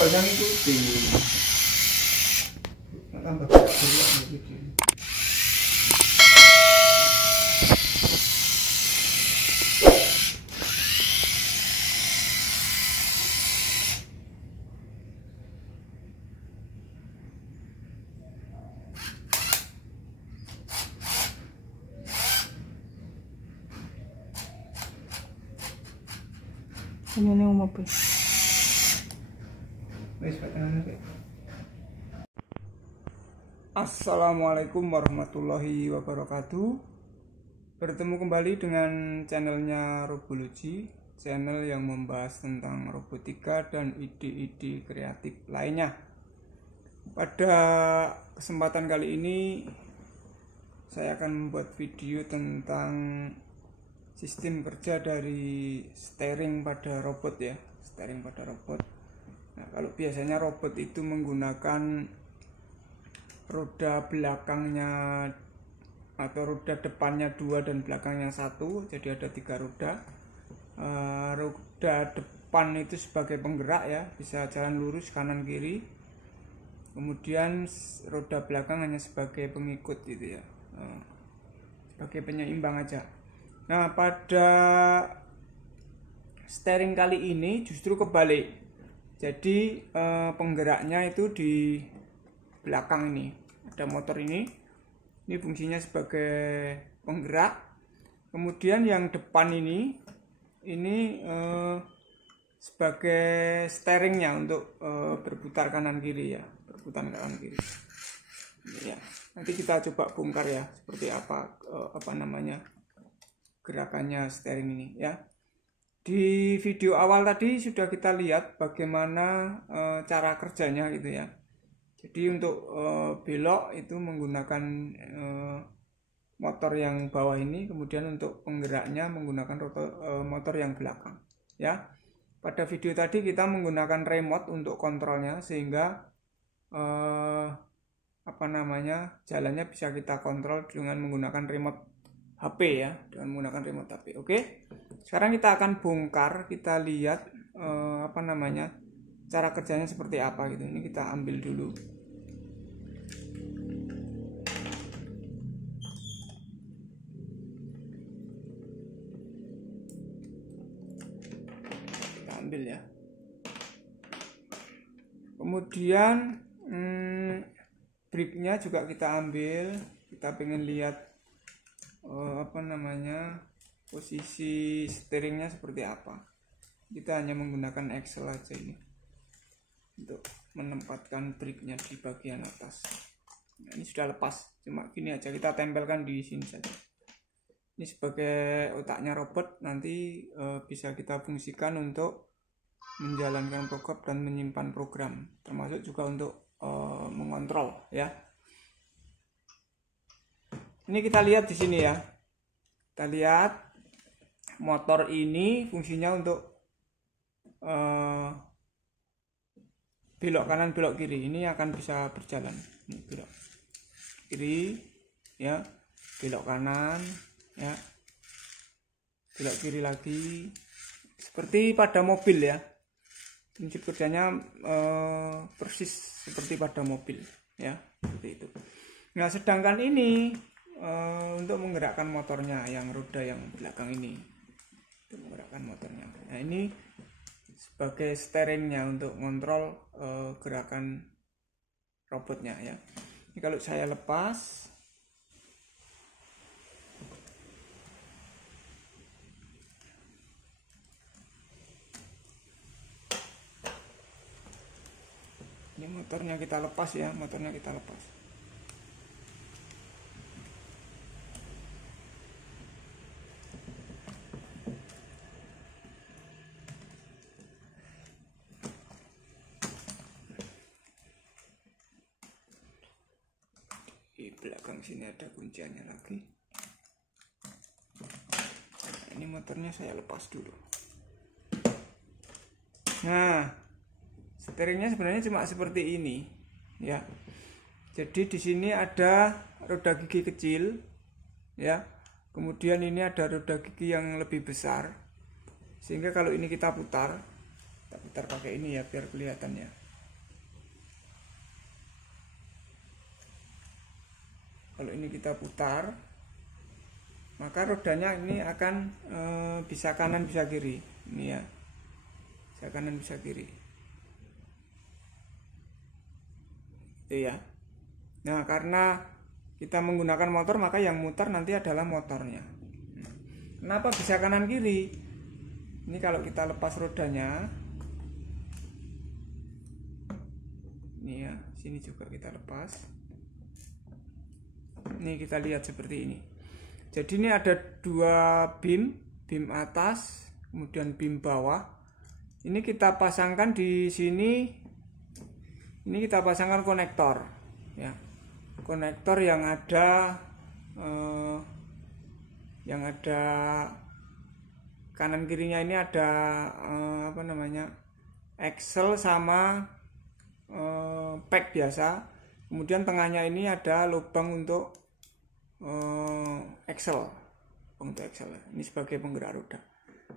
gak usah ngikuti. Tambah berat dulu video. Ini mau apa? Assalamualaikum warahmatullahi wabarakatuh. Bertemu kembali dengan channelnya Robology, channel yang membahas tentang robotika dan ide-ide kreatif lainnya. Pada kesempatan kali ini saya akan membuat video tentang sistem kerja dari steering pada robot ya, steering pada robot. Nah, kalau biasanya robot itu menggunakan roda belakangnya atau roda depannya 2 dan belakangnya 1, jadi ada 3 roda. Roda depan itu sebagai penggerak ya, bisa jalan lurus kanan kiri. Kemudian roda belakang hanya sebagai pengikut gitu ya, sebagai penyeimbang aja. Nah, pada steering kali ini justru kebalik. Jadi penggeraknya itu di belakang ini. Ada motor ini fungsinya sebagai penggerak. Kemudian yang depan ini sebagai steeringnya untuk berputar kanan kiri ya, berputar kanan kiri. Ya, nanti kita coba bongkar ya seperti apa namanya gerakannya steering ini ya. Di video awal tadi sudah kita lihat bagaimana cara kerjanya gitu ya. Jadi untuk belok itu menggunakan motor yang bawah ini, kemudian untuk penggeraknya menggunakan motor yang belakang ya. Pada video tadi kita menggunakan remote untuk kontrolnya sehingga jalannya bisa kita kontrol dengan menggunakan remote HP ya, dengan menggunakan remote HP. Oke. Sekarang kita akan bongkar, kita lihat cara kerjanya seperti apa gitu. Ini kita ambil dulu. Kita ambil ya. Kemudian briefnya juga kita ambil. Kita pengen lihat posisi steeringnya seperti apa. Kita hanya menggunakan Excel aja ini untuk menempatkan briefnya di bagian atas. Nah, ini sudah lepas, cuma gini aja kita tempelkan di sini saja. Ini sebagai otaknya robot, nanti bisa kita fungsikan untuk menjalankan program dan menyimpan program, termasuk juga untuk mengontrol ya. Ini kita lihat di sini ya. Kita lihat motor ini fungsinya untuk belok kanan belok kiri. Ini akan bisa berjalan. Ini belok kiri ya, belok kanan ya, belok kiri lagi. Seperti pada mobil ya. Prinsip kerjanya persis seperti pada mobil ya, seperti itu. Nah, sedangkan ini untuk menggerakkan motornya yang roda yang belakang ini, untuk menggerakkan motornya. Nah, ini sebagai steeringnya untuk mengontrol gerakan robotnya ya. Ini kalau saya lepas, ini motornya kita lepas ya, motornya kita lepas. Di belakang sini ada kunciannya lagi. Nah, ini motornya saya lepas dulu. Nah, steeringnya sebenarnya cuma seperti ini ya. Jadi di sini ada roda gigi kecil ya. Kemudian ini ada roda gigi yang lebih besar. Sehingga kalau ini kita putar pakai ini ya biar kelihatan ya. Kalau ini kita putar, maka rodanya ini akan bisa kanan bisa kiri. Ini ya, bisa kanan bisa kiri. Itu ya. Nah, karena kita menggunakan motor, maka yang muter nanti adalah motornya. Kenapa bisa kanan kiri? Ini kalau kita lepas rodanya, ini ya, sini juga kita lepas. Ini kita lihat seperti ini. Jadi ini ada dua beam atas, kemudian beam bawah. Ini kita pasangkan di sini. Ini kita pasangkan konektor, ya, konektor yang ada kanan kirinya ini ada apa namanya, axle sama pack biasa. Kemudian tengahnya ini ada lubang untuk axle, untuk axle. Ini sebagai penggerak roda.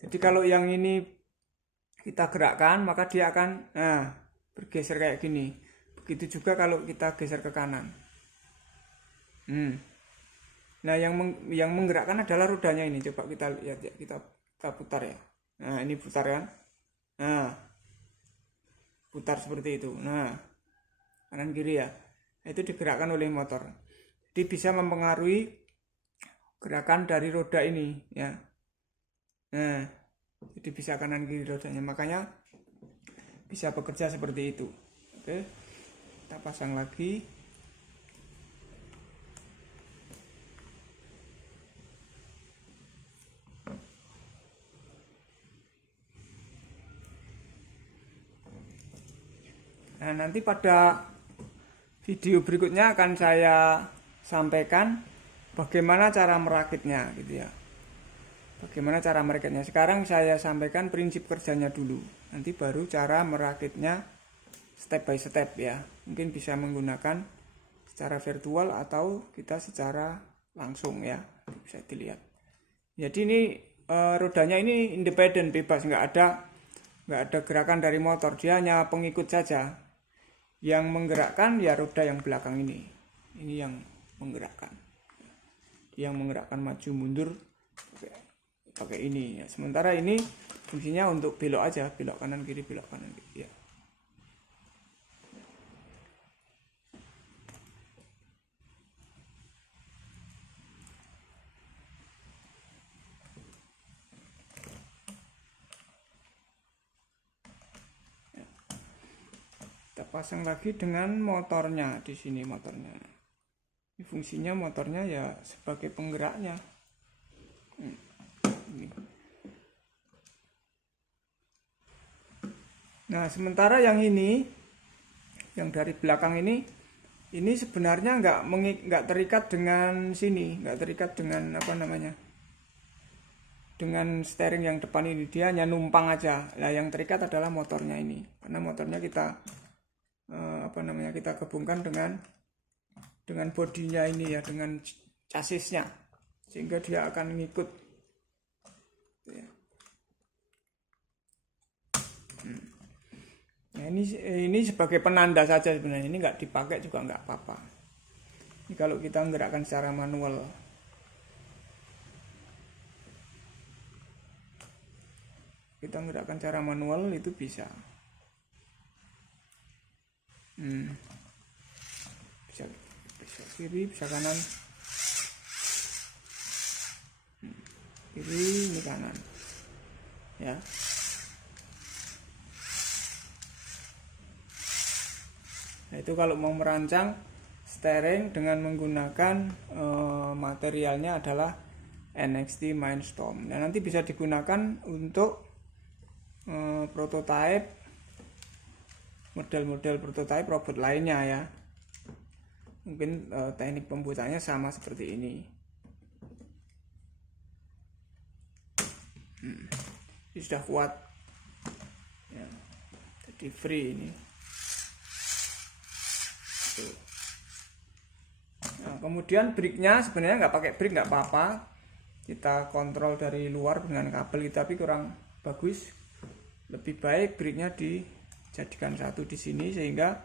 Jadi kalau yang ini kita gerakkan, maka dia akan bergeser kayak gini. Begitu juga kalau kita geser ke kanan. Nah, yang menggerakkan adalah rodanya ini. Coba kita lihat ya, kita putar ya. Nah, ini putar kan. Nah, putar seperti itu. Nah, kanan kiri ya. Itu digerakkan oleh motor. Jadi bisa mempengaruhi gerakan dari roda ini ya. Nah, jadi bisa kanan kiri rodanya. Makanya bisa bekerja seperti itu. Oke, kita pasang lagi. Nah, nanti pada video berikutnya akan saya sampaikan bagaimana cara merakitnya gitu ya. Bagaimana cara merakitnya. Sekarang saya sampaikan prinsip kerjanya dulu. Nanti baru cara merakitnya step by step ya. Mungkin bisa menggunakan secara virtual atau kita secara langsung ya. Bisa dilihat. Jadi ini rodanya ini independen, bebas, nggak ada gerakan dari motor. Dia hanya pengikut saja. Yang menggerakkan ya roda yang belakang ini. Ini yang menggerakkan. Yang menggerakkan maju mundur pakai ini ya. Sementara ini fungsinya untuk belok aja, belok kanan kiri, belok kanan kiri ya. Kita pasang lagi dengan motornya di sini motornya. Ini fungsinya motornya ya sebagai penggeraknya. Ini. Nah, sementara yang ini, yang dari belakang ini sebenarnya nggak terikat dengan sini, nggak terikat dengan apa namanya, dengan steering yang depan ini. Dia hanya numpang aja. Nah, yang terikat adalah motornya ini, karena motornya kita kita gabungkan dengan bodinya ini ya, dengan chassisnya, sehingga dia akan ngikut ya. Nah, ini sebagai penanda saja sebenarnya. Ini nggak dipakai juga nggak apa-apa. Ini kalau kita menggerakkan secara manual. Kita menggerakkan secara manual itu bisa. Bisa kiri, bisa kanan. Kiri, ini kanan. Ya. Nah, itu kalau mau merancang steering dengan menggunakan materialnya adalah NXT Mindstorm. Nah, nanti bisa digunakan untuk prototype, model-model prototype robot lainnya ya. Mungkin teknik pembuatannya sama seperti ini. Ini sudah kuat ya, jadi free ini. Nah, kemudian brake-nya sebenarnya nggak pakai brake nggak apa-apa. Kita kontrol dari luar dengan kabel, tapi kurang bagus. Lebih baik brake-nya dijadikan satu di sini sehingga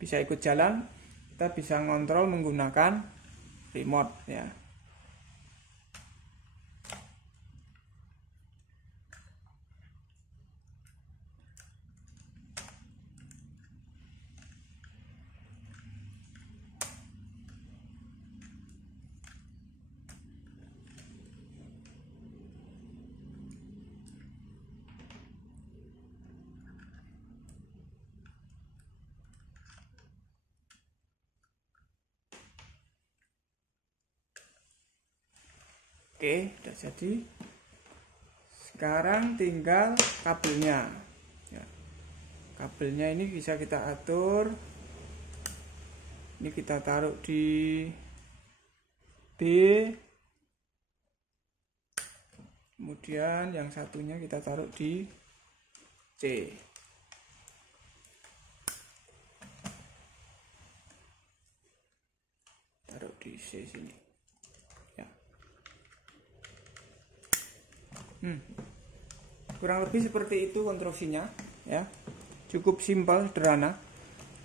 bisa ikut jalan. Kita bisa ngontrol menggunakan remote ya. Oke, udah jadi. Sekarang tinggal kabelnya ya. Kabelnya ini bisa kita atur. Ini kita taruh di B, kemudian yang satunya kita taruh di C. Taruh di C sini ya. Kurang lebih seperti itu konstruksinya ya. Cukup simpel, sederhana.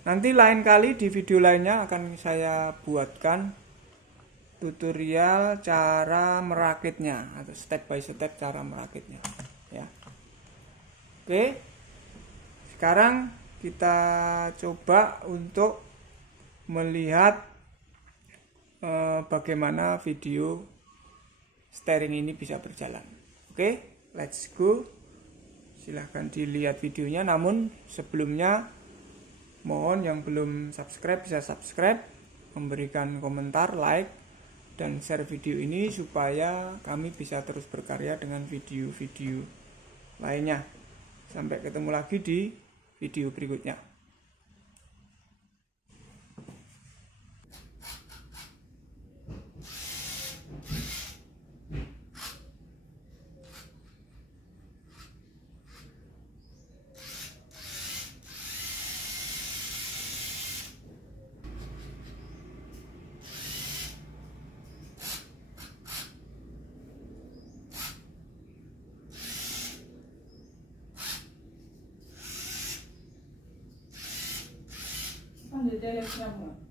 Nanti lain kali di video lainnya akan saya buatkan tutorial cara merakitnya atau step by step cara merakitnya ya. Oke, sekarang kita coba untuk melihat bagaimana video steering ini bisa berjalan. Oke, let's go. Silahkan dilihat videonya. Namun sebelumnya mohon yang belum subscribe bisa subscribe, memberikan komentar, like, dan share video ini supaya kami bisa terus berkarya dengan video-video lainnya. Sampai ketemu lagi di video berikutnya. Di telegram.